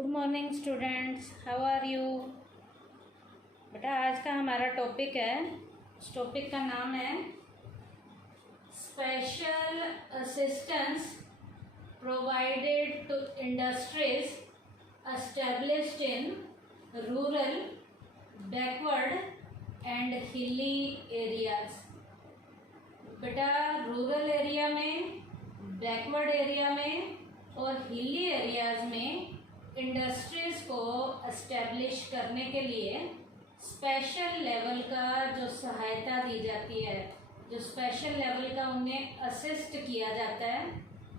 Good morning students, how are you. बेटा आज का हमारा टॉपिक है, उस टॉपिक का नाम है special assistance provided to industries established in rural, backward and hilly areas. बेटा रूरल एरिया में, बैकवर्ड एरिया में और हिली एरियाज में इंडस्ट्रीज़ को एस्टेब्लिश करने के लिए स्पेशल लेवल का जो सहायता दी जाती है, जो स्पेशल लेवल का उन्हें असिस्ट किया जाता है,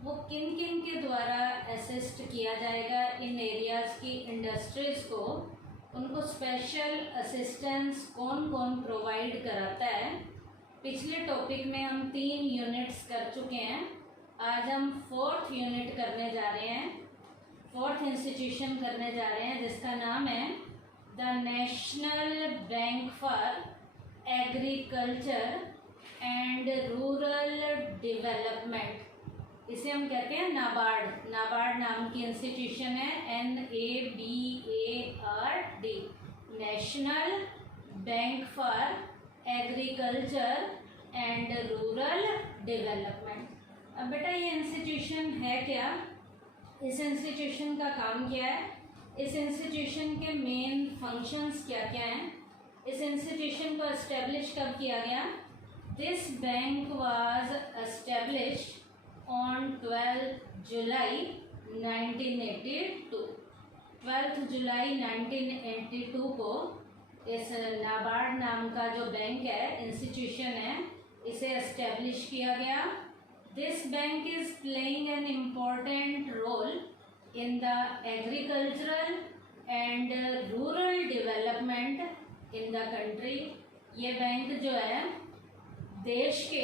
वो किन किन के द्वारा असिस्ट किया जाएगा इन एरियाज़ की इंडस्ट्रीज़ को, उनको स्पेशल असिस्टेंस कौन कौन प्रोवाइड कराता है। पिछले टॉपिक में हम 3 यूनिट्स कर चुके हैं, आज हम 4th यूनिट करने जा रहे हैं, 4th इंस्टीट्यूशन करने जा रहे हैं जिसका नाम है the national bank for agriculture and rural development. इसे हम कहते हैं नाबार्ड। नाबार्ड नाम की इंस्टीट्यूशन है, NABARD, national bank for agriculture and rural development. अब बेटा ये इंस्टीट्यूशन है क्या, इस इंस्टीट्यूशन का काम क्या है, इस इंस्टीट्यूशन के मेन फंक्शंस क्या क्या हैं, इस इंस्टीट्यूशन को एस्टेब्लिश कब किया गया। This bank was established on 12 जुलाई 1982। 12 जुलाई 1982 को इस नाबार्ड नाम का जो बैंक है, इंस्टीट्यूशन है, इसे एस्टेब्लिश किया गया। This bank is playing an important role in the agricultural and rural development in the country। ये बैंक जो है देश के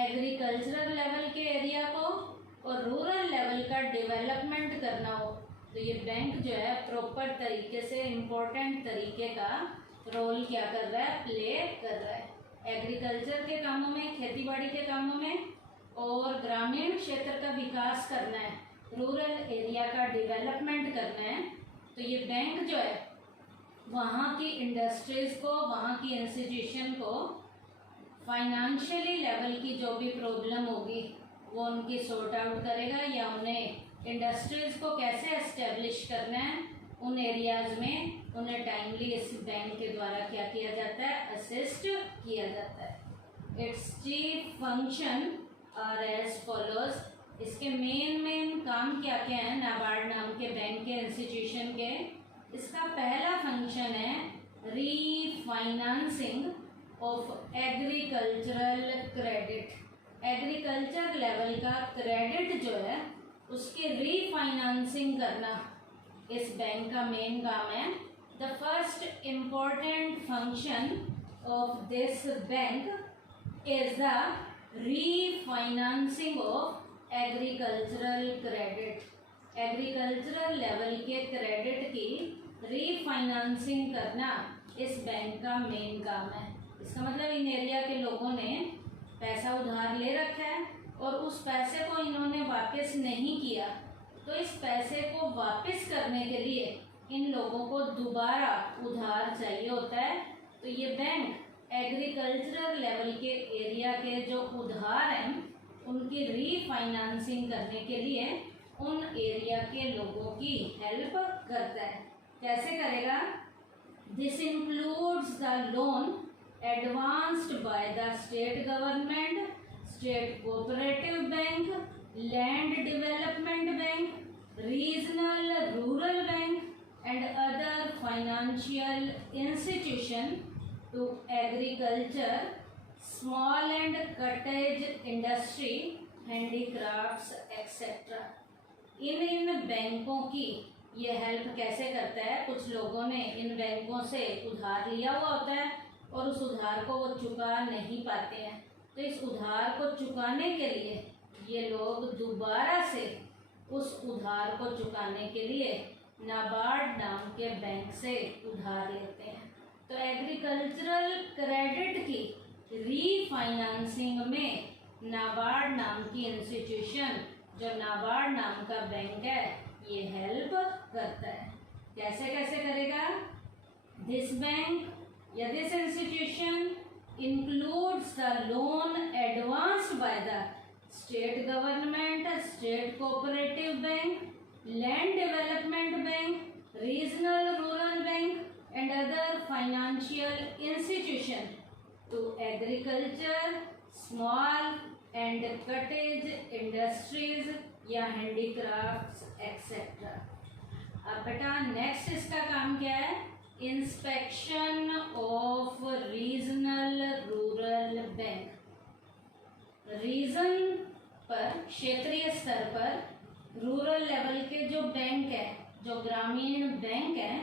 एग्रीकल्चरल लेवल के एरिया को और रूरल लेवल का डेवलपमेंट करना हो तो ये बैंक जो है प्रॉपर तरीके से इम्पोर्टेंट तरीके का रोल क्या कर रहा है, प्ले कर रहा है। एग्रीकल्चर के कामों में, खेतीबाड़ी के कामों में और ग्रामीण क्षेत्र का विकास करना है, रूरल एरिया का डेवलपमेंट करना है, तो ये बैंक जो है वहाँ की इंडस्ट्रीज़ को, वहाँ की इंस्टीट्यूशन को फाइनेंशियली लेवल की जो भी प्रॉब्लम होगी वो उनकी सॉर्ट आउट करेगा, या उन्हें इंडस्ट्रीज़ को कैसे एस्टेब्लिश करना है उन एरियाज़ में, उन्हें टाइमली इस बैंक के द्वारा क्या किया जाता है, असिस्ट किया जाता है। इट्स चीफ फंक्शन और एज फॉलोज। इसके मेन काम क्या क्या है नाबार्ड नाम के बैंक के इंस्टीट्यूशन के। इसका पहला फंक्शन है refinancing of agricultural credit. Agriculture level का क्रेडिट जो है उसकी रीफाइनेंसिंग करना इस बैंक का मेन काम है। The first important function of this bank is the refinancing of agricultural credit. Agricultural level के क्रेडिट की रीफाइनेंसिंग करना इस बैंक का मेन काम है। इसका मतलब इन एरिया के लोगों ने पैसा उधार ले रखा है और उस पैसे को इन्होंने वापस नहीं किया, तो इस पैसे को वापस करने के लिए इन लोगों को दोबारा उधार चाहिए होता है। तो ये बैंक एग्रीकल्चरल लेवल के एरिया के जो उधार हैं उनकी रीफाइनेंसिंग करने के लिए उन एरिया के लोगों की हेल्प करता है। कैसे करेगा? This includes the loan advanced by the state government, state cooperative bank, land development bank, regional rural bank and other financial institution to agriculture, small and cottage industry, handicrafts etc। इन बैंकों की ये help कैसे करता है, कुछ लोगों ने इन बैंकों से उधार लिया हुआ होता है और उस उधार को वो चुका नहीं पाते हैं, तो इस उधार को चुकाने के लिए ये लोग दोबारा से उस उधार को चुकाने के लिए नाबार्ड नाम के बैंक से उधार लेते हैं। तो एग्रीकल्चरल क्रेडिट की रीफाइनेंसिंग में नाबार्ड नाम की इंस्टीट्यूशन, जो नाबार्ड नाम का बैंक है, ये हेल्प करता है। कैसे कैसे करेगा? दिस बैंक या this institution includes the loan advanced by the state government, state cooperative bank, land development bank, regional rural bank and other financial institution to agriculture, small and cottage industries या handicrafts etc. अब बेटा next इसका काम क्या है? Inspection of regional rural bank. Region पर, क्षेत्रीय स्तर पर रूरल लेवल के जो बैंक है, जो ग्रामीण बैंक हैं,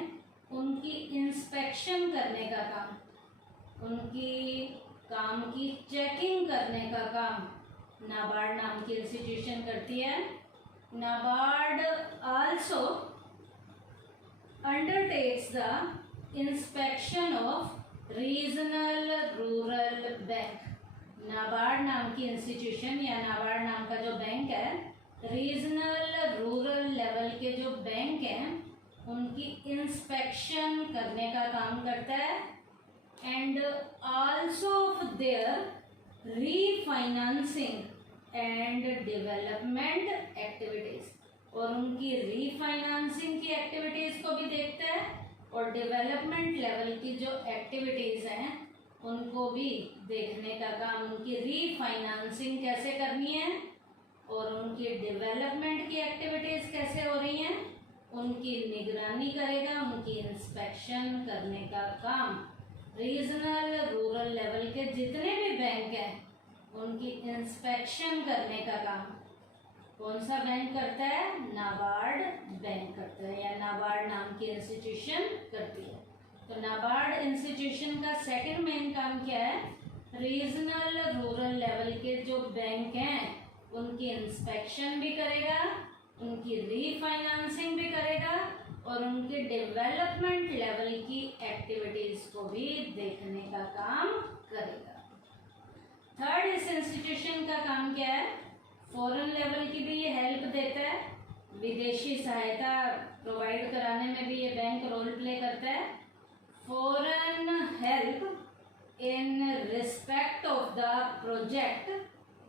उनकी इंस्पेक्शन करने का काम, उनकी काम की चेकिंग करने का काम नाबार्ड नाम की इंस्टीट्यूशन करती है। NABARD also undertakes the inspection of regional rural bank। NABARD नाम की इंस्टीट्यूशन या नाबार्ड नाम का जो बैंक है, रीजनल रूरल लेवल के जो बैंक हैं उनकी इंस्पेक्शन करने का काम करता है and also of their refinancing and development activities, और उनकी रीफाइनेंसिंग की एक्टिविटीज को भी देखता है और डेवलपमेंट लेवल की जो एक्टिविटीज हैं उनको भी देखने का काम, उनकी रीफाइनेंसिंग कैसे करनी है और उनकी डेवलपमेंट की एक्टिविटीज कैसे हो रही हैं उनकी निगरानी करेगा, उनकी इंस्पेक्शन करने का काम रीजनल रूरल लेवल के जितने भी बैंक हैं उनकी इंस्पेक्शन करने का काम कौन सा बैंक करता है? नाबार्ड बैंक करता है या नाबार्ड नाम की इंस्टीट्यूशन करती है। तो नाबार्ड इंस्टीट्यूशन का सेकंड मेन काम क्या है? रीजनल रूरल लेवल के जो बैंक हैं उनकी इंस्पेक्शन भी करेगा, उनकी रीफाइनेंसिंग भी करेगा और उनके डेवलपमेंट लेवल की एक्टिविटीज को भी देखने का काम करेगा। थर्ड, इस इंस्टीट्यूशन का काम क्या है? फॉरेन लेवल की भी ये हेल्प देता है, विदेशी सहायता प्रोवाइड कराने में भी ये बैंक रोल प्ले करता है। Foreign help in respect of the project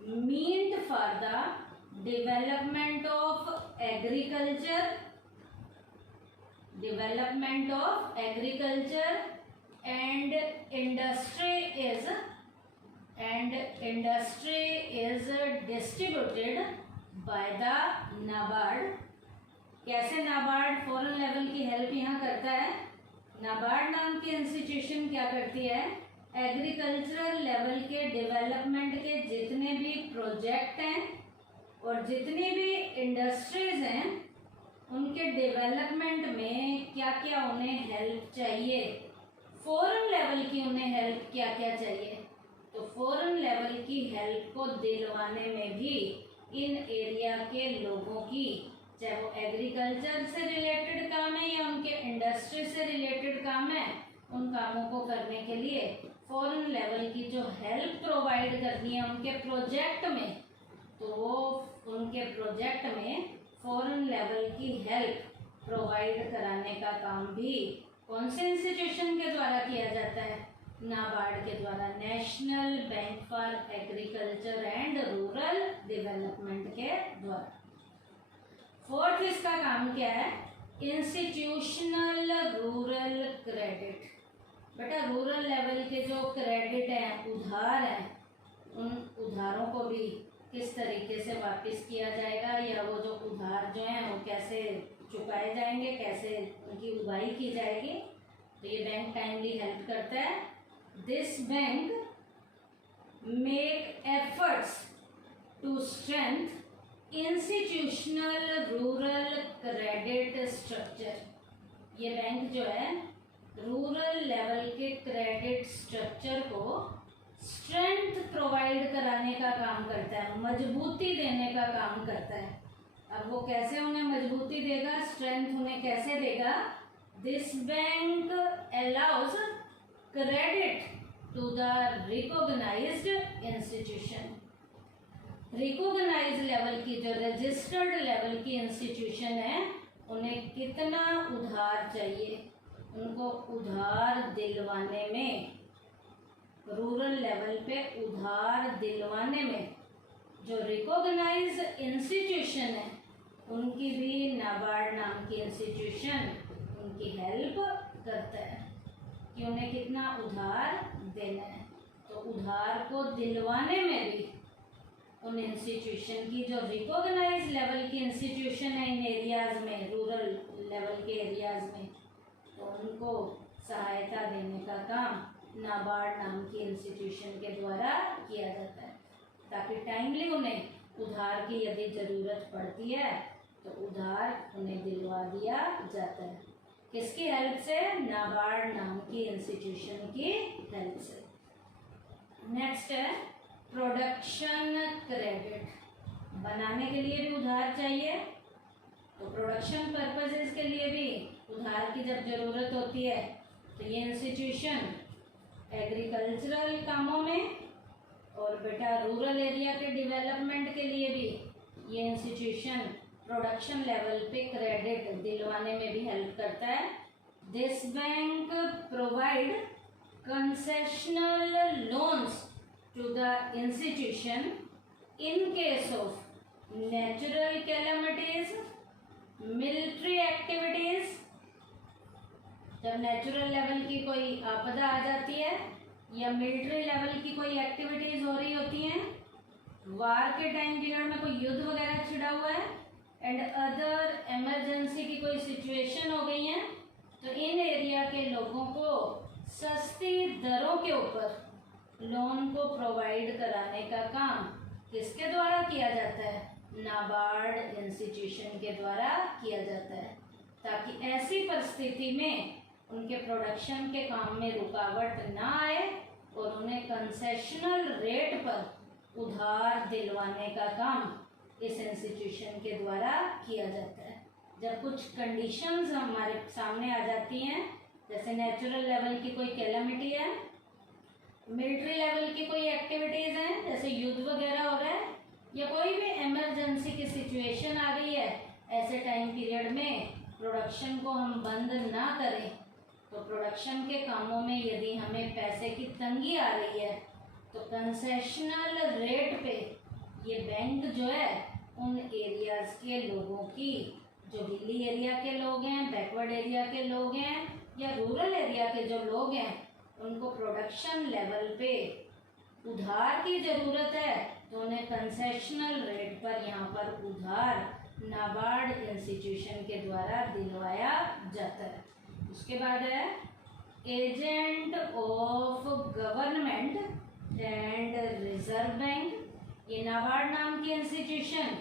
meant for the development of agriculture and industry is distributed by the NABARD। कैसे नाबार्ड फॉरेन लेवल की हेल्प यहाँ करता है? नाबार्ड नाम की इंस्टीट्यूशन क्या करती है? एग्रीकल्चरल लेवल के डेवलपमेंट के जितने भी प्रोजेक्ट हैं और जितनी भी इंडस्ट्रीज हैं उनके डेवलपमेंट में क्या क्या उन्हें हेल्प चाहिए, फॉरेन लेवल की उन्हें हेल्प क्या क्या चाहिए, तो फॉरेन लेवल की हेल्प को दिलवाने में भी इन एरिया के लोगों की, चाहे वो एग्रीकल्चर से रिलेटेड काम है या उनके इंडस्ट्री से रिलेटेड काम है, उन कामों को करने के लिए फॉरेन लेवल की जो हेल्प प्रोवाइड करनी है उनके प्रोजेक्ट में, तो वो उनके प्रोजेक्ट में फॉरेन लेवल की हेल्प प्रोवाइड कराने का काम भी कौन से इंस्टीट्यूशन के द्वारा किया जाता है? नाबार्ड के द्वारा, national bank for agriculture and rural development के द्वारा। फोर्थ, इसका काम क्या है? Institutional rural credit. बेटा रूरल लेवल के जो क्रेडिट हैं, उधार हैं, उन उधारों को भी किस तरीके से वापस किया जाएगा या वो जो उधार जो हैं वो कैसे चुकाए जाएंगे, कैसे उनकी उगाही की जाएगी, तो ये बैंक टाइमली हेल्प करता है। This bank make efforts to strengthen institutional rural credit structure। ये बैंक जो है रूरल लेवल के क्रेडिट स्ट्रक्चर को स्ट्रेंथ प्रोवाइड कराने का काम करता है, मजबूती देने का काम करता है। अब वो कैसे उन्हें मजबूती देगा, स्ट्रेंथ उन्हें कैसे देगा? This bank allows credit to the recognised institution. Recognise level की, जो रजिस्टर्ड लेवल की इंस्टीट्यूशन है, उन्हें कितना उधार चाहिए, उनको उधार दिलवाने में, रूरल लेवल पे उधार दिलवाने में जो रिकॉग्नाइज इंस्टीट्यूशन है, उनकी भी नाबार्ड नाम की इंस्टीट्यूशन उनकी हेल्प करता है कि उन्हें कितना उधार देना है। तो उधार को दिलवाने में भी उन इंस्टीट्यूशन की, जो रिकॉग्नाइज लेवल की इंस्टीट्यूशन है इन एरियाज में, रूरल लेवल के एरियाज में, तो उनको सहायता देने का काम नाबार्ड नाम की इंस्टीट्यूशन के द्वारा किया जाता है, ताकि टाइमली उन्हें उधार की यदि ज़रूरत पड़ती है तो उधार उन्हें दिलवा दिया जाता है। किसकी हेल्प से? नाबार्ड नाम की इंस्टीट्यूशन की हेल्प से। नेक्स्ट है प्रोडक्शन क्रेडिट। बनाने के लिए भी उधार चाहिए, तो प्रोडक्शन पर्पसेस के लिए भी उधार की जब ज़रूरत होती है तो ये इंस्टीट्यूशन एग्रीकल्चरल कामों में और बेटा रूरल एरिया के डेवलपमेंट के लिए भी ये इंस्टीट्यूशन प्रोडक्शन लेवल पे क्रेडिट दिलवाने में भी हेल्प करता है। This bank provide concessional loans to the institution in case of natural calamities, military activities, जब नेचुरल लेवल की कोई आपदा आ जाती है या मिलिट्री लेवल की कोई एक्टिविटीज हो रही होती हैं, वार के टाइम पीरियड में कोई युद्ध वगैरह छिड़ा हुआ है एंड अदर इमरजेंसी की कोई सिचुएशन हो गई है, तो इन एरिया के लोगों को सस्ती दरों के ऊपर लोन को प्रोवाइड कराने का काम किसके द्वारा किया जाता है? नाबार्ड इंस्टीट्यूशन के द्वारा किया जाता है, ताकि ऐसी परिस्थिति में उनके प्रोडक्शन के काम में रुकावट ना आए और उन्हें कंसेशनल रेट पर उधार दिलवाने का काम इस इंस्टीट्यूशन के द्वारा किया जाता है। जब कुछ कंडीशंस हमारे सामने आ जाती हैं, जैसे नेचुरल लेवल की कोई कैलामिटी है, मिलिट्री लेवल की कोई एक्टिविटीज़ हैं जैसे युद्ध वगैरह हो रहा है, या कोई भी इमरजेंसी की सिचुएशन आ गई है, ऐसे टाइम पीरियड में प्रोडक्शन को हम बंद ना करें, तो प्रोडक्शन के कामों में यदि हमें पैसे की तंगी आ रही है तो कंसेशनल रेट पे ये बैंक जो है उन एरियाज़ के लोगों की, जो हिली एरिया के लोग हैं, बैकवर्ड एरिया के लोग हैं या रूरल एरिया के जो लोग हैं, उनको प्रोडक्शन लेवल पे उधार की ज़रूरत है तो उन्हें कंसेशनल रेट पर यहाँ पर उधार नाबार्ड इंस्टीट्यूशन के द्वारा दिलवाया जाता है। उसके बाद है agent of government and reserve bank. ये नाबार्ड नाम की इंस्टीट्यूशन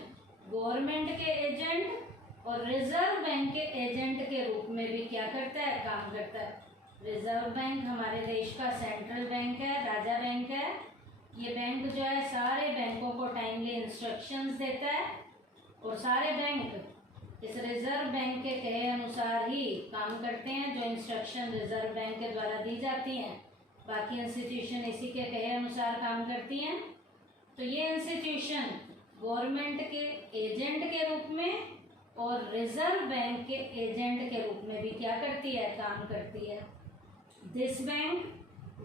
गवर्नमेंट के एजेंट और रिजर्व बैंक के एजेंट के रूप में भी क्या करता है? काम करता है। रिजर्व बैंक हमारे देश का सेंट्रल बैंक है, राजा बैंक है। ये बैंक जो है सारे बैंकों को टाइमली इंस्ट्रक्शंस देता है और सारे बैंक इस रिजर्व बैंक के कहे अनुसार ही काम करते हैं, जो इंस्ट्रक्शन रिजर्व बैंक के द्वारा दी जाती हैं। बाकी इंस्टीट्यूशन इसी के कहे अनुसार काम करती हैं। तो ये इंस्टीट्यूशन गवर्नमेंट के एजेंट के रूप में और रिजर्व बैंक के एजेंट के रूप में भी क्या करती है? काम करती है। This bank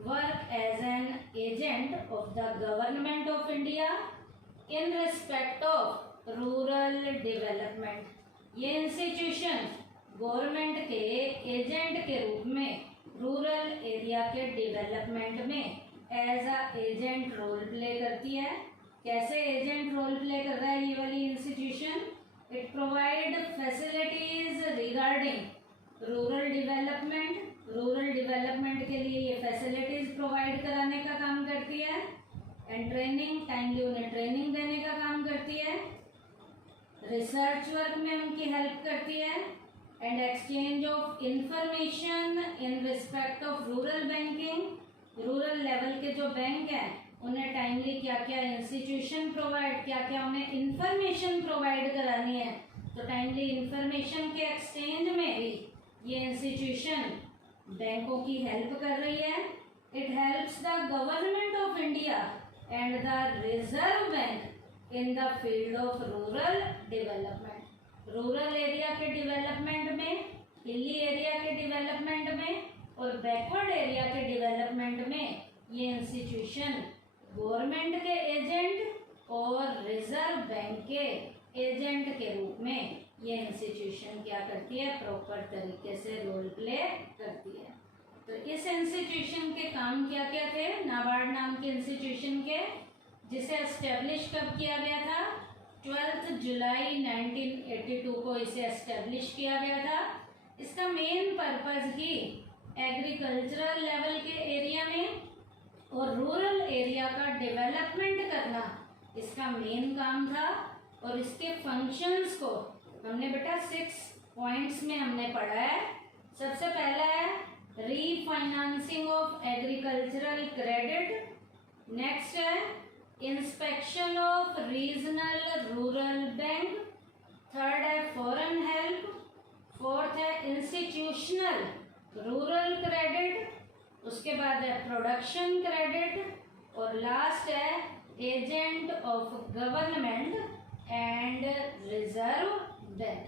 work as an agent of the government of India in respect of rural development. ये इंस्टीट्यूशन गवर्नमेंट के एजेंट के रूप में रूरल एरिया के डेवलपमेंट में as a agent role play करती है। कैसे एजेंट रोल प्ले कर रहा है ये वाली institution? It provide facilities regarding rural development. Rural development के लिए ये फैसिलिटीज प्रोवाइड कराने का काम करती है एंड ट्रेनिंग, टाइमली उन्हें ट्रेनिंग देने का काम करती है। रिसर्च वर्क में उनकी हेल्प करती है and exchange of information in respect of rural banking. Rural level के जो बैंक हैं उन्हें टाइमली क्या क्या इंस्टीट्यूशन प्रोवाइड, क्या क्या उन्हें इंफॉर्मेशन प्रोवाइड करानी है, तो टाइमली इंफॉर्मेशन के एक्सचेंज में भी ये इंस्टीट्यूशन बैंकों की हेल्प कर रही है। It helps the government of India and the reserve bank in the field of rural development. Rural area के डेवलपमेंट में, हिली एरिया के डेवलपमेंट में और बैकवर्ड एरिया के डेवलपमेंट में ये इंस्टीट्यूशन गवर्नमेंट के एजेंट और रिजर्व बैंक के एजेंट के रूप में ये इंस्टीट्यूशन क्या करती है, प्रॉपर तरीके से रोल प्ले करती है। तो इस इंस्टीट्यूशन के काम क्या क्या थे, नाबार्ड नाम के इंस्टीट्यूशन के, जिसे एस्टेब्लिश कब किया गया था, 12 जुलाई 1982 को इसे एस्टेब्लिश किया गया था। इसका मेन पर्पज ही एग्रीकल्चरल लेवल के एरिया में और रूरल एरिया का डेवलपमेंट करना इसका मेन काम था। और इसके फंक्शंस को हमने बेटा 6 पॉइंट्स में हमने पढ़ा है। सबसे पहला है refinancing of agricultural credit, next है inspection of regional rural bank, third है फॉरेन हेल्प, फोर्थ है इंस्टीट्यूशनल रूरल क्रेडिट, उसके बाद है प्रोडक्शन क्रेडिट और लास्ट है agent of government and reserve bank.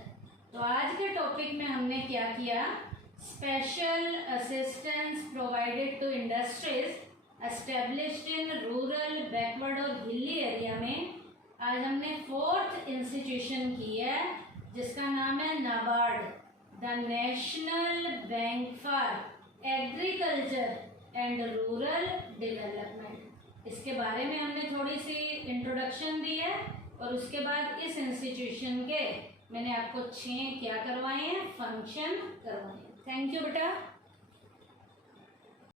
तो आज के टॉपिक में हमने क्या किया, special assistance provided to industries established in rural, backward और हिली एरिया में आज हमने 4th इंस्टीट्यूशन की है जिसका नाम है NABARD, the national bank for agriculture and rural development. इसके बारे में हमने थोड़ी सी इंट्रोडक्शन दी है और उसके बाद इस इंस्टीट्यूशन के मैंने आपको 6 क्या करवाए हैं, फंक्शन करवाए हैं। थैंक यू बेटा।